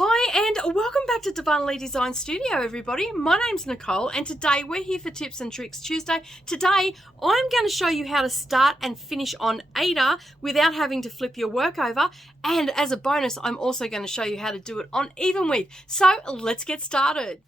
Hi and welcome back to Darvanalee Design Studio, everybody. My name's Nicole and today we're here for Tips and Tricks Tuesday. Today I'm going to show you how to start and finish on Aida without having to flip your work over, and as a bonus I'm also going to show you how to do it on Evenweave. So let's get started.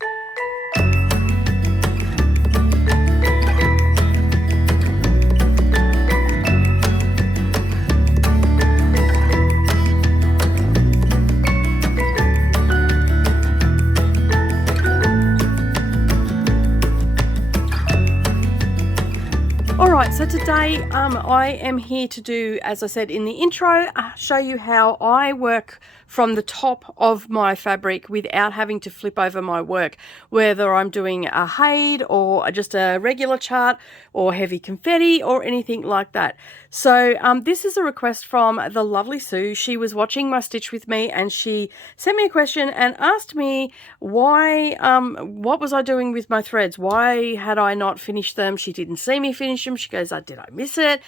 Alright, so today I am here to do, as I said in the intro, show you how I work from the top of my fabric without having to flip over my work, whether I'm doing a HAED or just a regular chart or heavy confetti or anything like that. So this is a request from the lovely Sue. She was watching my stitch with me and she sent me a question and asked me why, what was I doing with my threads? Why had I not finished them? She didn't see me finish them. She goes, did I miss it?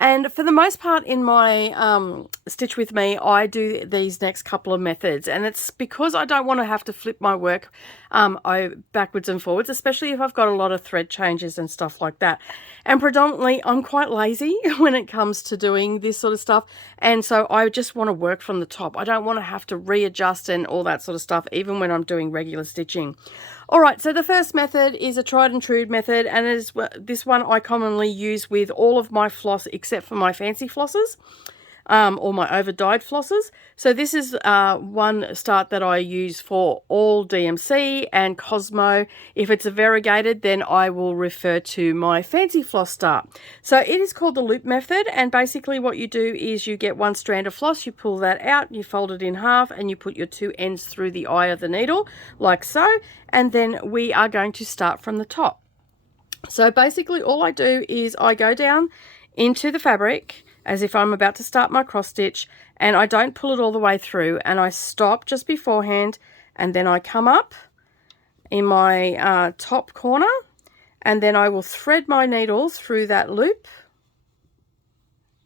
And for the most part in my stitch with me, I do these next couple of methods, and it's because I don't want to have to flip my work backwards and forwards, especially if I've got a lot of thread changes and stuff like that. And predominantly I'm quite lazy when it comes to doing this sort of stuff, and so I just want to work from the top. I don't want to have to readjust and all that sort of stuff even when I'm doing regular stitching. Alright, so the first method is a tried and true method, and is this one I commonly use with all of my floss except for my fancy flosses, or my over dyed flosses. So this is one start that I use for all DMC and Cosmo. If it's a variegated, then I will refer to my fancy floss start. So it is called the loop method, and basically what you do is you get one strand of floss, you pull that out, you fold it in half, and you put your two ends through the eye of the needle like so, and then we are going to start from the top. So basically all I do is I go down into the fabric as if I'm about to start my cross stitch, and I don't pull it all the way through, and I stop just beforehand, and then I come up in my top corner, and then I will thread my needle through that loop,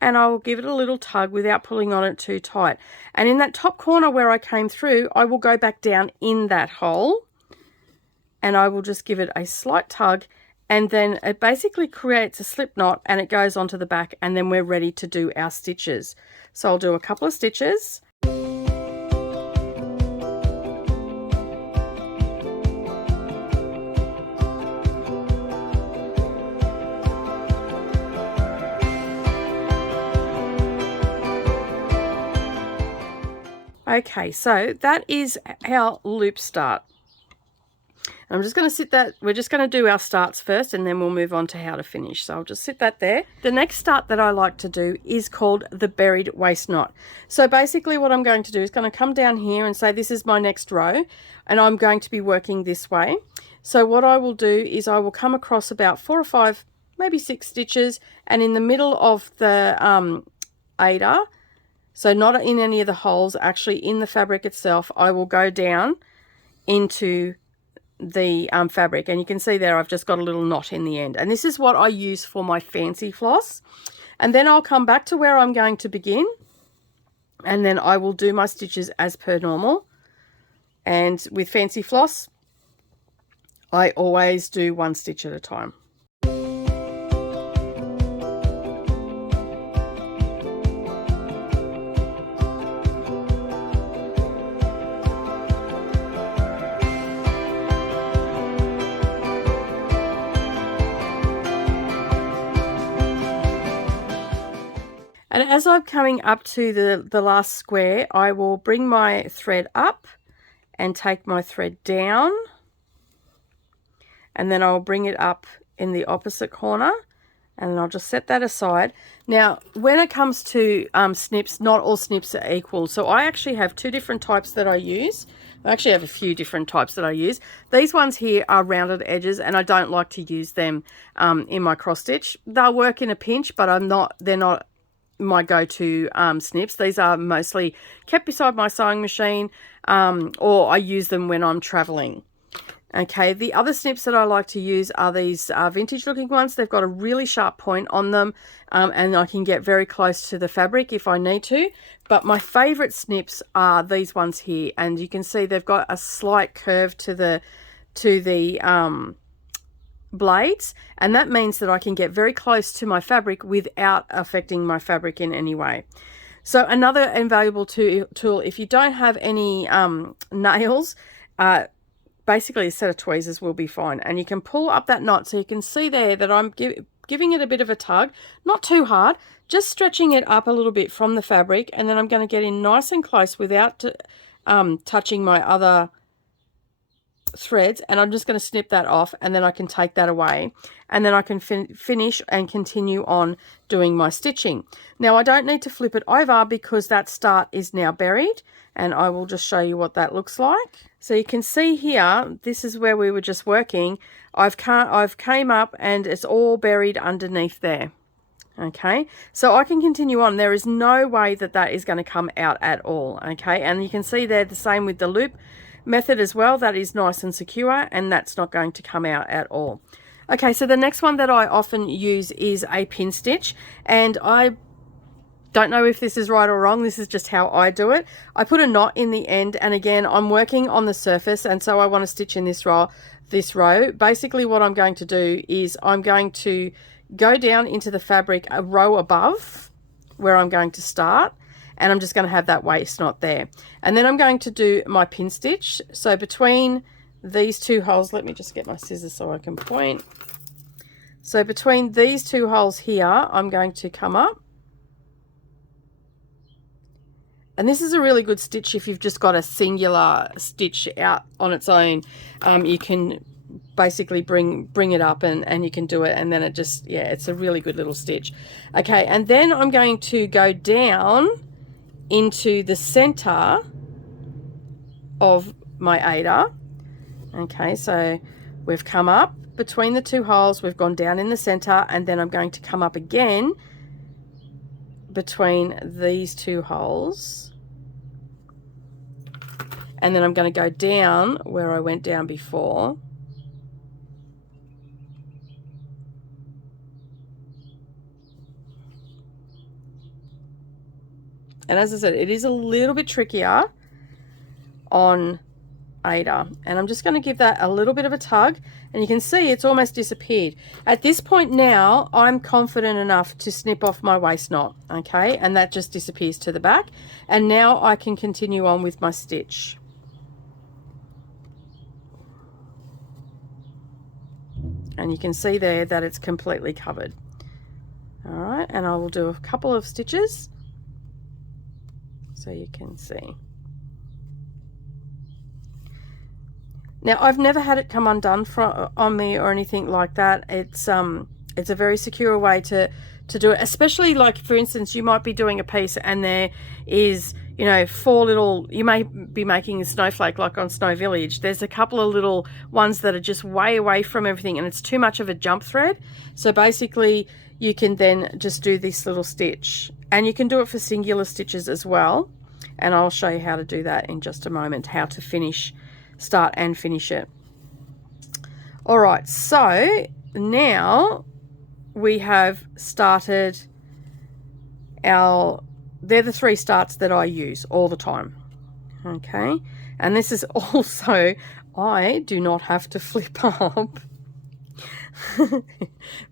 and I will give it a little tug without pulling on it too tight. And in that top corner where I came through, I will go back down in that hole, and I will just give it a slight tug, and then it basically creates a slip knot and it goes onto the back, and then we're ready to do our stitches. So I'll do a couple of stitches. Okay, so that is our loop start. I'm just going to sit that, we're just going to do our starts first and then we'll move on to how to finish. So I'll just sit that there. The next start that I like to do is called the buried waist knot. So basically what I'm going to do is going to come down here and say this is my next row, and I'm going to be working this way. So what I will do is I will come across about 4 or 5, maybe 6 stitches, and in the middle of the Aida, so not in any of the holes, actually in the fabric itself, I will go down into the fabric, and you can see there I've just got a little knot in the end, and this is what I use for my fancy floss. And then I'll come back to where I'm going to begin, and then I will do my stitches as per normal. And with fancy floss I always do one stitch at a time. And as I'm coming up to the last square, I will bring my thread up and take my thread down, and then I'll bring it up in the opposite corner, and then I'll just set that aside. Now when it comes to snips, not all snips are equal, so I actually have 2 different types that I use. I actually have a few different types that I use. These ones here are rounded edges, and I don't like to use them in my cross stitch. They'll work in a pinch, but they're not my go-to snips. These are mostly kept beside my sewing machine, or I use them when I'm traveling. Okay, the other snips that I like to use are these vintage looking ones. They've got a really sharp point on them, and I can get very close to the fabric if I need to. But my favorite snips are these ones here, and you can see they've got a slight curve to the blades, and that means that I can get very close to my fabric without affecting my fabric in any way. So another invaluable tool, if you don't have any nails, basically a set of tweezers will be fine, and you can pull up that knot. So you can see there that I'm giving it a bit of a tug, not too hard, just stretching it up a little bit from the fabric, and then I'm going to get in nice and close without touching my other threads, and I'm just going to snip that off, and then I can take that away, and then I can finish and continue on doing my stitching. Now I don't need to flip it over because that start is now buried, and I will just show you what that looks like. So you can see here, this is where we were just working. I've came up and it's all buried underneath there. Okay, so I can continue on. There is no way that that is going to come out at all. Okay, and you can see there the same with the loop method as well. That is nice and secure, and that's not going to come out at all. Okay, so the next one that I often use is a pin stitch, and I don't know if this is right or wrong. This is just how I do it. I put a knot in the end, and again, I'm working on the surface, and so I want to stitch in this row. Basically what I'm going to do is I'm going to go down into the fabric a row above where I'm going to start, and I'm just going to have that waist knot there, and then I'm going to do my pin stitch. So between these two holes, let me just get my scissors so I can point. So between these two holes here, I'm going to come up, and this is a really good stitch if you've just got a singular stitch out on its own. You can basically bring it up, and you can do it, and then it just, yeah, it's a really good little stitch. Okay, and then I'm going to go down into the center of my Aida. Okay, so we've come up between the two holes, we've gone down in the center, and then I'm going to come up again between these two holes, and then I'm going to go down where I went down before. And as I said, it is a little bit trickier on Aida, and I'm just going to give that a little bit of a tug, and you can see it's almost disappeared. At this point now, I'm confident enough to snip off my waist knot, okay, and that just disappears to the back, and now I can continue on with my stitch. And you can see there that it's completely covered. All right, and I will do a couple of stitches so you can see. Now, I've never had it come undone on me or anything like that. It's a very secure way to do it, especially like, for instance, you might be doing a piece and there is, you know, you may be making a snowflake like on Snow Village. There's a couple of little ones that are just way away from everything, and it's too much of a jump thread. So basically you can then just do this little stitch, and you can do it for singular stitches as well, and I'll show you how to do that in just a moment, how to start and finish it. All right, so now we have started they're the 3 starts that I use all the time. Okay, and this is also, I do not have to flip up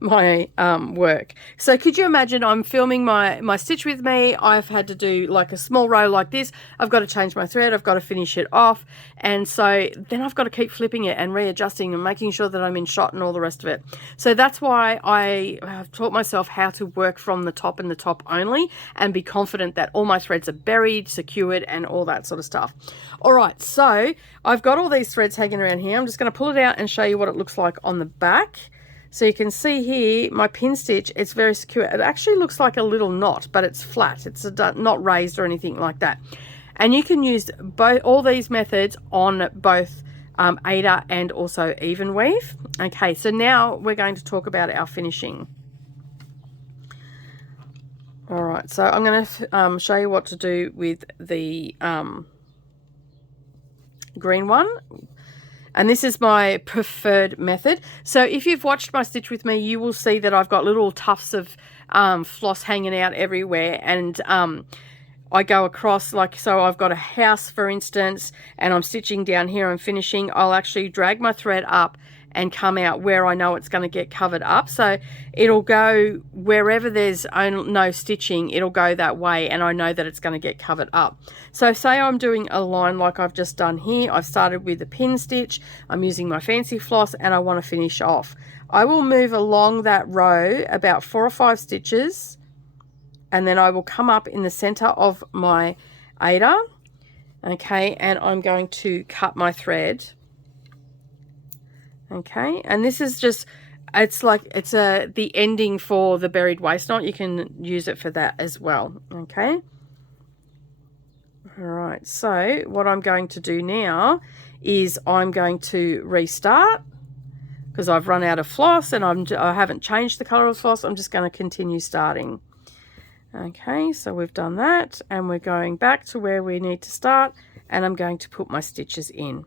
my work. So could you imagine, I'm filming my stitch with me, I've had to do like a small row like this, I've got to change my thread, I've got to finish it off, and so then I've got to keep flipping it and readjusting and making sure that I'm in shot and all the rest of it. So that's why I have taught myself how to work from the top and the top only, and be confident that all my threads are buried, secured, and all that sort of stuff. All right, so I've got all these threads hanging around here. I'm just going to pull it out and show you what it looks like on the back. So you can see here, my pin stitch, it's very secure. It actually looks like a little knot, but it's flat. It's not raised or anything like that. And you can use all these methods on both Aida and also Evenweave. Okay, so now we're going to talk about our finishing. All right, so I'm going to show you what to do with the green one. And this is my preferred method. So if you've watched my stitch with me, you will see that I've got little tufts of floss hanging out everywhere. And I go across, like, so I've got a house, for instance, and I'm stitching down here and finishing. I'll actually drag my thread up and come out where I know it's going to get covered up. So it'll go wherever there's no stitching, it'll go that way, and I know that it's going to get covered up. So say I'm doing a line like I've just done here. I've started with a pin stitch, I'm using my fancy floss, and I want to finish off. I will move along that row about 4 or 5 stitches, and then I will come up in the center of my Aida, okay, and I'm going to cut my thread. Okay, and this is just, it's like, it's the ending for the buried waist knot. You can use it for that as well. Okay. All right, so what I'm going to do now is I'm going to restart because I've run out of floss and I haven't changed the color of the floss. I'm just going to continue starting. Okay, so we've done that and we're going back to where we need to start, and I'm going to put my stitches in.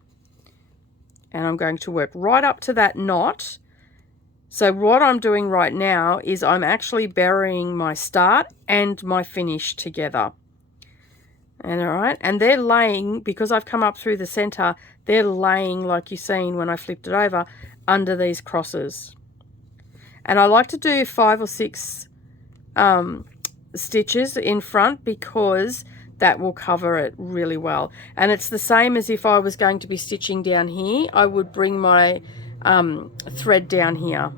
And I'm going to work right up to that knot. So what I'm doing right now is I'm actually burying my start and my finish together. And all right, and they're laying, because I've come up through the center, they're laying, like you've seen when I flipped it over, under these crosses. And I like to do 5 or 6 stitches in front because that will cover it really well. And it's the same as if I was going to be stitching down here. I would bring my thread down here,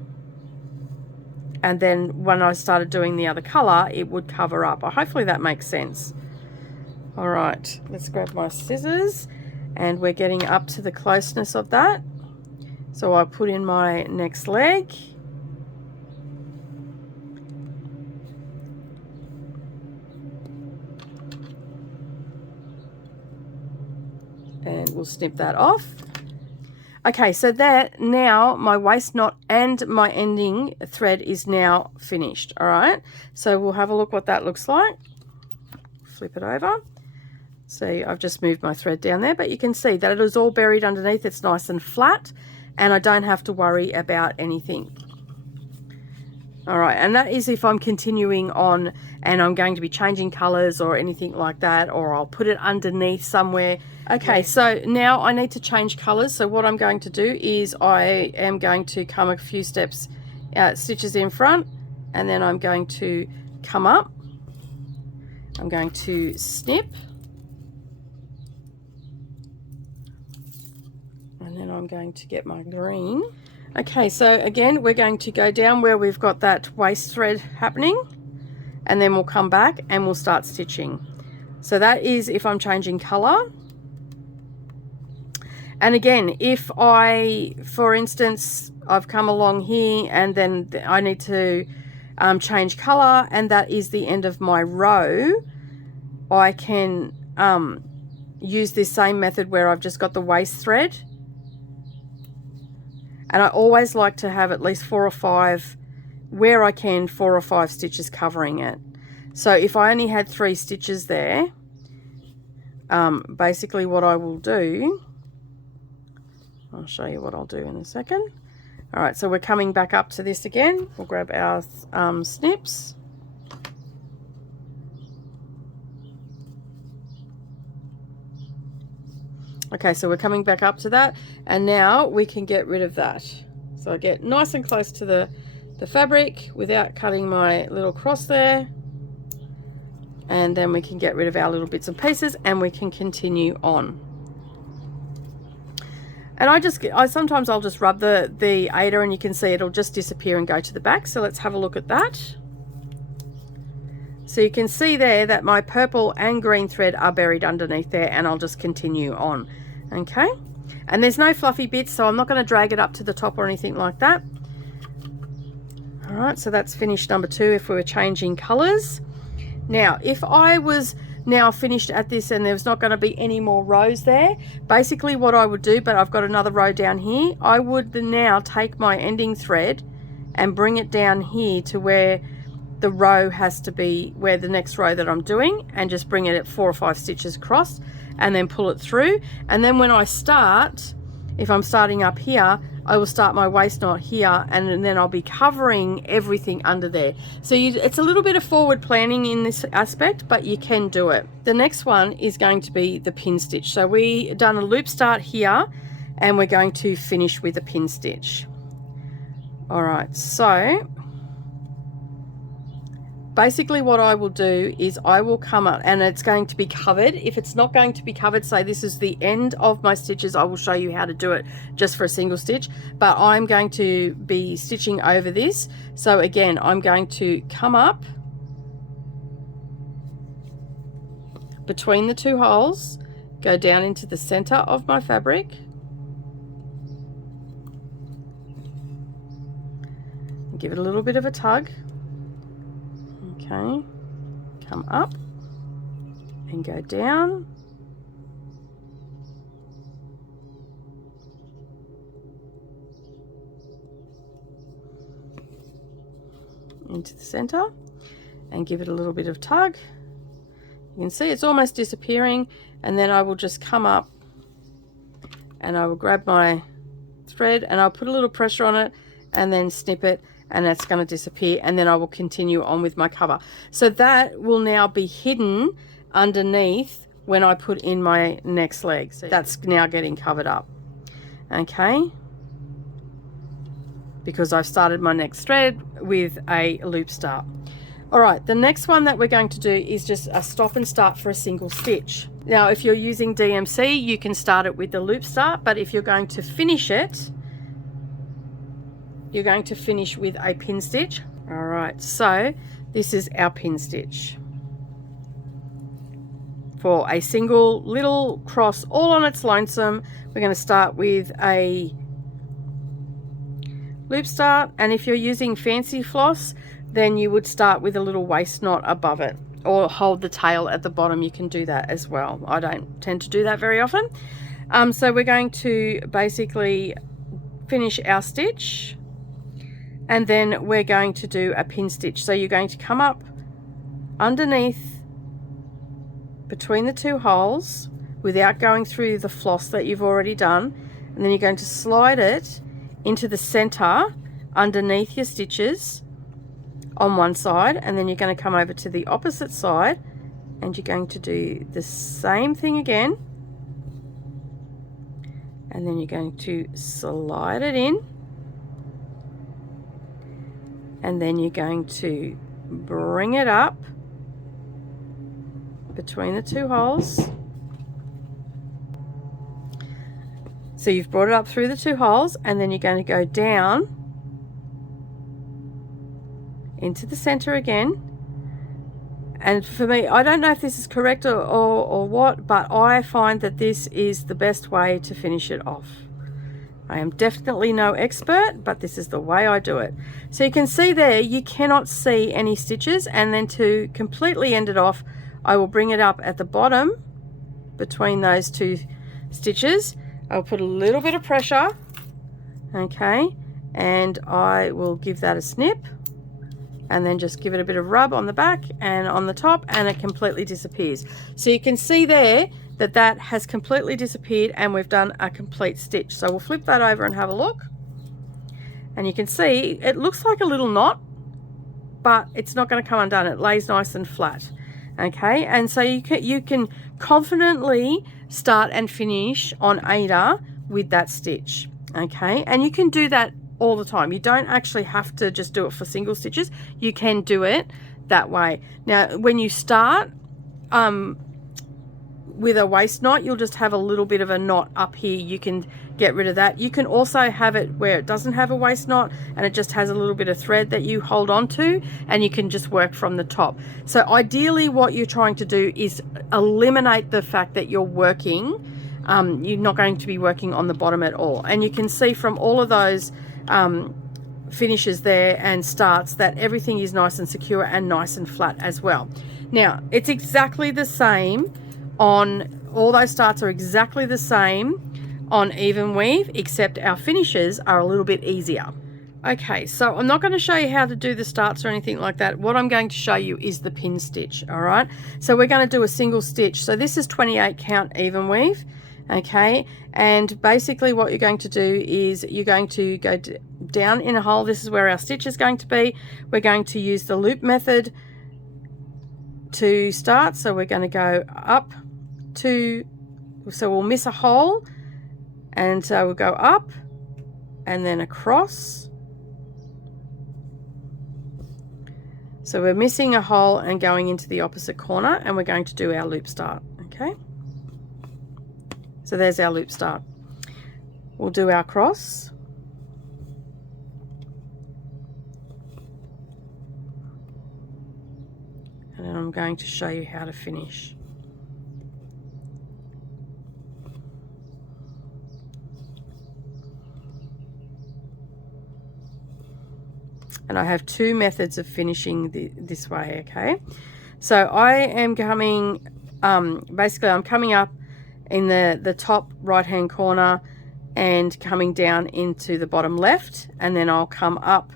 and then when I started doing the other color, it would cover up. Hopefully that makes sense. All right, let's grab my scissors, and we're getting up to the closeness of that. So I put in my next leg. And we'll snip that off. Okay, so that now my waist knot and my ending thread is now finished. All right, so we'll have a look what that looks like. Flip it over. See, I've just moved my thread down there, but you can see that it is all buried underneath. It's nice and flat, and I don't have to worry about anything. All right, and that is if I'm continuing on and I'm going to be changing colors or anything like that, or I'll put it underneath somewhere. Okay, so now I need to change colors. So what I'm going to do is I am going to come a few steps, stitches in front, and then I'm going to come up. I'm going to snip. And then I'm going to get my green. Okay, so again, we're going to go down where we've got that waist thread happening, and then we'll come back and we'll start stitching. So that is if I'm changing color. And again, if I, for instance, I've come along here and then I need to change color, and that is the end of my row, I can use this same method where I've just got the waist thread. And I always like to have at least 4 or 5, where I can, 4 or 5 stitches covering it. So if I only had 3 stitches there, basically what I will do, I'll show you what I'll do in a second. All right, so we're coming back up to this again. We'll grab our snips. Okay, so we're coming back up to that, and now we can get rid of that. So I get nice and close to the fabric without cutting my little cross there, and then we can get rid of our little bits and pieces, and we can continue on. And sometimes I'll just rub the Aida, and you can see it'll just disappear and go to the back. So let's have a look at that. So you can see there that my purple and green thread are buried underneath there, and I'll just continue on. Okay, and there's no fluffy bits, so I'm not going to drag it up to the top or anything like that. All right, so that's finished number 2 if we were changing colors. Now, if I was now finished at this and there's not going to be any more rows there, basically what I would do, but I've got another row down here, I would now take my ending thread and bring it down here to where the row has to be, where the next row that I'm doing, and just bring it at 4 or 5 stitches across, and then pull it through. And then when I start, if I'm starting up here, I will start my waist knot here, and then I'll be covering everything under there. So it's a little bit of forward planning in this aspect, but you can do it. The next one is going to be the pin stitch. So we done a loop start here, and we're going to finish with a pin stitch. All right, so basically what I will do is I will come up, and it's going to be covered. If it's not going to be covered, say this is the end of my stitches, I will show you how to do it just for a single stitch, but I'm going to be stitching over this. So again, I'm going to come up between the two holes, go down into the center of my fabric, and give it a little bit of a tug. Okay, come up and go down, into the center and give it a little bit of tug. You can see it's almost disappearing, and then I will just come up and I will grab my thread and I'll put a little pressure on it and then snip it, and that's going to disappear, and then I will continue on with my cover. So that will now be hidden underneath when I put in my next leg. So that's now getting covered up, okay, because I've started my next thread with a loop start. All right, the next one that we're going to do is just a stop and start for a single stitch. Now if you're using DMC, you can start it with the loop start, but if you're going to finish it, you're going to finish with a pin stitch. All right, so this is our pin stitch for a single little cross all on its lonesome. We're going to start with a loop start, and if you're using fancy floss, then you would start with a little waist knot above it, or hold the tail at the bottom. You can do that as well. I don't tend to do that very often. So we're going to basically finish our stitch, and then we're going to do a pin stitch. So you're going to come up underneath between the two holes without going through the floss that you've already done, and then you're going to slide it into the center underneath your stitches on one side, and then you're going to come over to the opposite side and you're going to do the same thing again, and then you're going to slide it in, and then you're going to bring it up between the two holes. So you've brought it up through the two holes, and then you're going to go down into the center again. And for me, I don't know if this is correct or what, but I find that this is the best way to finish it off. I am definitely no expert, but this is the way I do it. So you can see there, you cannot see any stitches, and then to completely end it off, I will bring it up at the bottom between those two stitches. I'll put a little bit of pressure, okay, and I will give that a snip, and then just give it a bit of rub on the back and on the top, and it completely disappears. So you can see there that that has completely disappeared, and we've done a complete stitch. So we'll flip that over and have a look, and you can see it looks like a little knot, but it's not going to come undone. It lays nice and flat, okay. And so you can confidently start and finish on Aida with that stitch, okay. And you can do that all the time. You don't actually have to just do it for single stitches. You can do it that way. Now when you start with a waist knot, you'll just have a little bit of a knot up here. You can get rid of that. You can also have it where it doesn't have a waist knot and it just has a little bit of thread that you hold on to, and you can just work from the top. So ideally what you're trying to do is eliminate the fact that you're working, you're not going to be working on the bottom at all. And you can see from all of those finishes there and starts that everything is nice and secure and nice and flat as well. Now it's exactly the same on all those starts, are exactly the same on Evenweave, except our finishes are a little bit easier. Okay, so I'm not going to show you how to do the starts or anything like that. What I'm going to show you is the pin stitch. All right, so we're going to do a single stitch. So this is 28 count Evenweave, Okay, and basically what you're going to do is you're going to go down in a hole. This is where our stitch is going to be. We're going to use the loop method to start, so we're going to go up to, so we'll miss a hole, and so we'll go up and then across. So we're missing a hole and going into the opposite corner, and we're going to do our loop start. Okay, so there's our loop start. We'll do our cross. And then I'm going to show you how to finish. And I have two methods of finishing this way, okay? So I am coming, basically I'm coming up in the top right hand corner and coming down into the bottom left, and then I'll come up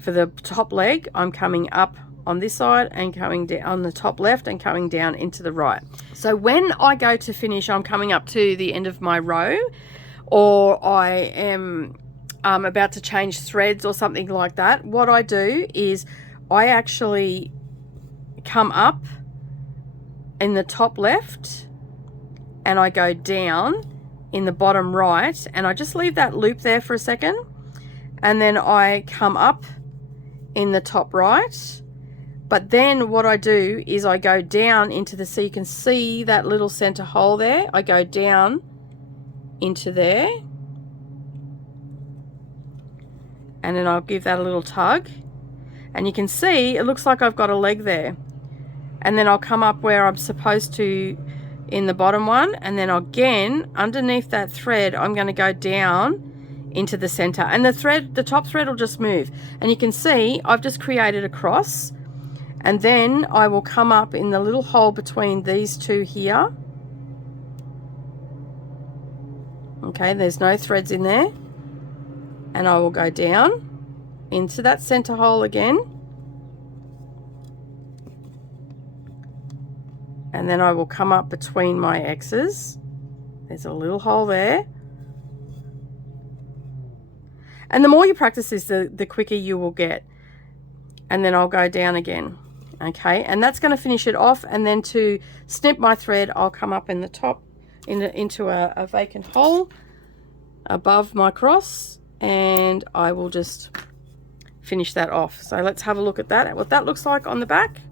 for the top leg. I'm coming up on this side and coming down on the top left and coming down into the right. So when I go to finish, I'm coming up to the end of my row, or I am about to change threads or something like that. What I do is I actually come up in the top left and I go down in the bottom right, and I just leave that loop there for a second, and then I come up in the top right. But then what I do is I go down into the, so you can see that little center hole there, I go down into there, and then I'll give that a little tug, and you can see it looks like I've got a leg there, and then I'll come up where I'm supposed to in the bottom one, and then again underneath that thread I'm going to go down into the center, and the top thread will just move, and you can see I've just created a cross, and then I will come up in the little hole between these two here. Okay, there's no threads in there, and I will go down into that center hole again, and then I will come up between my X's. There's a little hole there, and the more you practice this, the quicker you will get. And then I'll go down again. Okay, and that's going to finish it off, and then to snip my thread I'll come up in the top into a vacant hole above my cross, and I will just finish that off. So let's have a look at that, what that looks like on the back.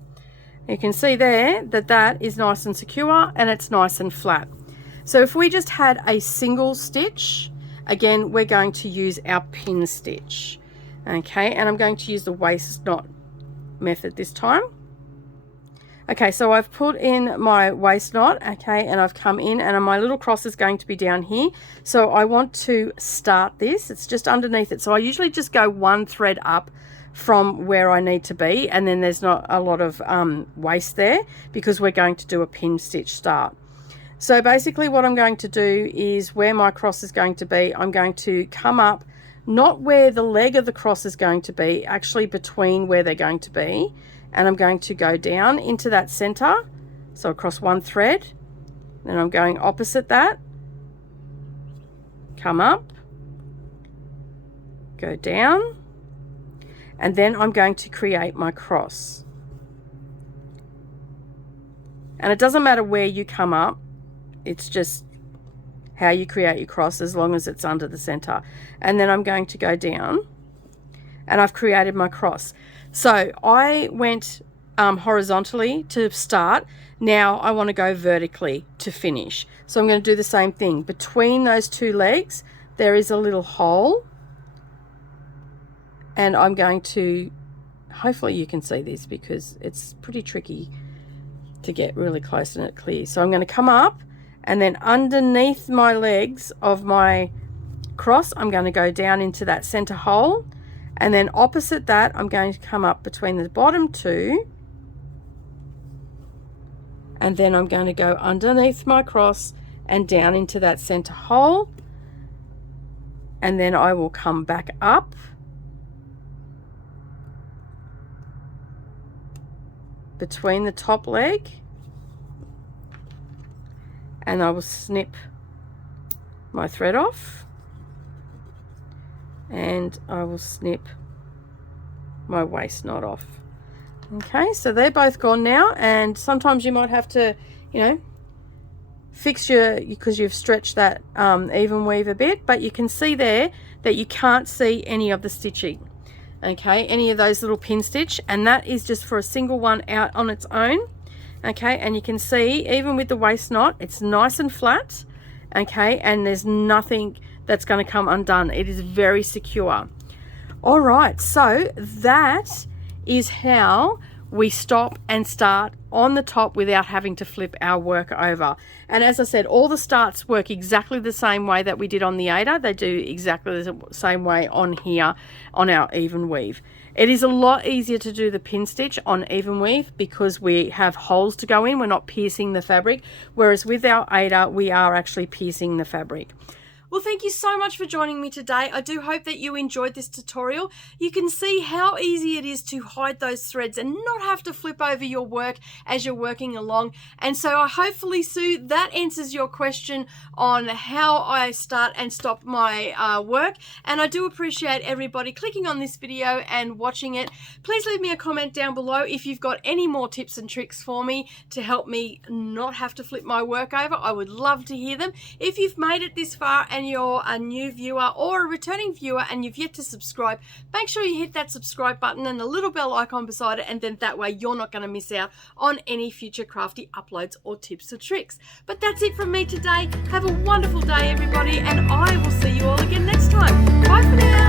You can see there that that is nice and secure, and it's nice and flat. So if we just had a single stitch, again we're going to use our pin stitch. Okay, and I'm going to use the waist knot method this time. Okay, so I've put in my waist knot, okay, and I've come in, and my little cross is going to be down here. So I want to start this, it's just underneath it. So I usually just go one thread up from where I need to be, and then there's not a lot of waste there because we're going to do a pin stitch start. So basically what I'm going to do is where my cross is going to be, I'm going to come up, not where the leg of the cross is going to be, actually between where they're going to be, and I'm going to go down into that center, so across one thread, then I'm going opposite that, come up, go down, and then I'm going to create my cross. And it doesn't matter where you come up, it's just how you create your cross as long as it's under the center. And then I'm going to go down, and I've created my cross. So I went horizontally to start. Now I want to go vertically to finish. So I'm going to do the same thing. Between those two legs there is a little hole, and I'm going to, hopefully you can see this because it's pretty tricky to get really close and it clear. So I'm going to come up, and then underneath my legs of my cross I'm going to go down into that center hole, and then opposite that I'm going to come up between the bottom two, and then I'm going to go underneath my cross and down into that center hole, and then I will come back up between the top leg, and I will snip my thread off, and I will snip my waist knot off. Okay, so they're both gone now, and sometimes you might have to, you know, fix your, because you've stretched that even weave a bit, but you can see there that you can't see any of the stitching, okay, any of those little pin stitch, and that is just for a single one out on its own. Okay, and you can see even with the waist knot, it's nice and flat, okay, and there's nothing that's going to come undone. It is very secure. All right, so that is how we stop and start on the top without having to flip our work over. And as I said, all the starts work exactly the same way that we did on the Aida. They do exactly the same way on here on our even weave. It is a lot easier to do the pin stitch on even weave because we have holes to go in. We're not piercing the fabric, whereas with our Aida, we are actually piercing the fabric. Well, thank you so much for joining me today. I do hope that you enjoyed this tutorial. You can see how easy it is to hide those threads and not have to flip over your work as you're working along. And so hopefully, Sue, that answers your question on how I start and stop my work. And I do appreciate everybody clicking on this video and watching it. Please leave me a comment down below if you've got any more tips and tricks for me to help me not have to flip my work over. I would love to hear them. If you've made it this far and you're a new viewer or a returning viewer and you've yet to subscribe, make sure you hit that subscribe button and the little bell icon beside it, and then that way you're not going to miss out on any future crafty uploads or tips or tricks. But that's it from me today. Have a wonderful day, everybody, and I will see you all again next time. Bye for now.